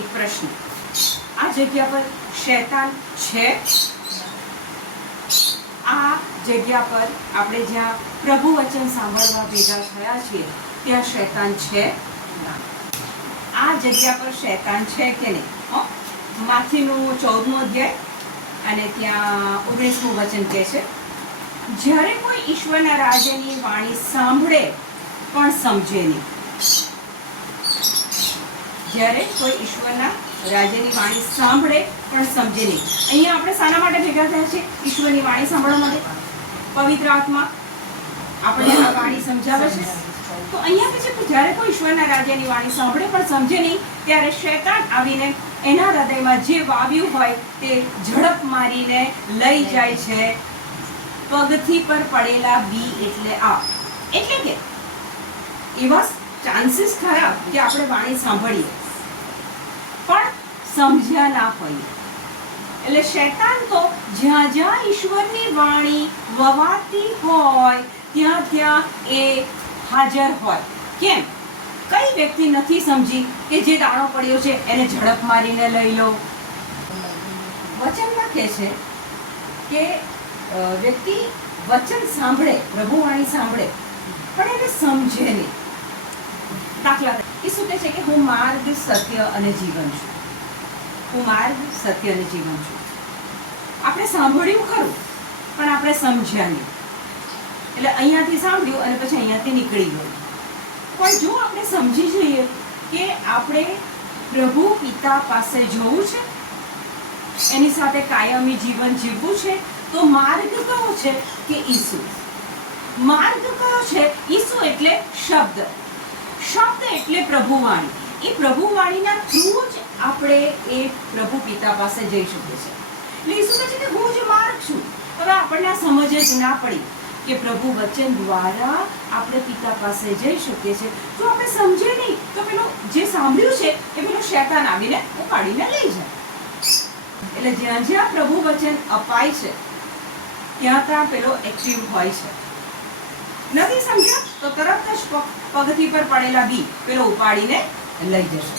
એક પ્રશ્ન. આ જગ્યા પર શૈતાન છે? આ જગ્યા પર આપણે જ્યાં પ્રભુ વચન સાંભળવા ભેગા થયા છીએ, ત્યાં શૈતાન છે? આ જગ્યા પર શૈતાન છે કે નહીં? માથીનું ચૌદમો અધ્યાય અને ત્યાં ઓગણીસમું વચન કહે છે, જ્યારે કોઈ ઈશ્વરના રાજ્યની વાણી સાંભળે, પણ સમજે નહીં. જ્યારે કોઈ ઈશ્વરના રાજ્યની વાણી સાંભળે પણ સમજે નહીં. અહીંયા આપણે શાના માટે ભેગા થયા છે ઈશ્વરની વાણી સાંભળવા માટે. પવિત્ર આત્મા આપણને વાણી સમજાવે છે. તો અહીંયા પછી જ્યારે કોઈ ઈશ્વરના રાજ્યની વાણી સાંભળે પણ સમજે નહીં, ત્યારે શેતાન આવીને એના હૃદયમાં જે વાવ્યું હોય તે ઝડપ મારીને લઈ જાય છે. પગથી પર પડેલા બી એટલે આ. એટલે કે એવા ચાન્સીસ ખરા કે આપણે વાણી સાંભળીએ. સમજ્યા ના હોઈએ એટલે શૈતાન તો જ્યાં જ્યાં ઈશ્વરની વાણી વવાતી હોય, ત્યાં ત્યાં એ હાજર હોય. કેમ? કઈ વ્યક્તિ નથી સમજી કે જે દાણો પડ્યો છે એને ઝડપ મારીને લઈ લો. વચનમાં કહે છે કે વ્યક્તિ વચન સાંભળે, પ્રભુ વાણી સાંભળે, પણ એને સમજે નહીં. દાખલા એ શું કહે છે કે હું માર્ગ, સત્ય અને જીવન છું. હું સત્ય અને જીવન છું. આપણે સાંભળ્યું ખરું, પણ આપણે સમજ્યા નહીં. એટલે અહીંયાથી સાંભળ્યું અને પછી અહીંયાથી નીકળી ગયું. પણ જો આપણે સમજી જઈએ કે આપણે પ્રભુ પિતા પાસે જવું છે, એની સાથે કાયમી જીવન જીવવું છે, તો માર્ગ કયો છે કે ઈસુ? માર્ગ કયો છે? ઈસુ એટલે શબ્દ. શબ્દ એટલે પ્રભુવાણી. એ પ્રભુવાણીના થ્રુ જ આપણે એ પ્રભુ પિતા પાસે જઈ શકીએ છીએ. એટલે કહે છે કે હું જ માર્ગ છું. હવે આપણને સમજ જ ના પડી કે પ્રભુ વચન દ્વારા આપણે પિતા પાસે જઈ શકીએ છીએ. જો આપણે સમજે નહીં, તો પેલો જે સાંભળ્યું છે, એ પેલો શેતાન આવીને ઉપાડીને લઈ જાય. એટલે જ્યાં જ્યાં પ્રભુ વચન અપાય છે, ત્યાં ત્યાં પેલો એક્ટિવ હોય છે. નથી સમજ્યા? તો તરત જ પગથી પર પડેલા બી પેલો ઉપાડીને લઈ જશે.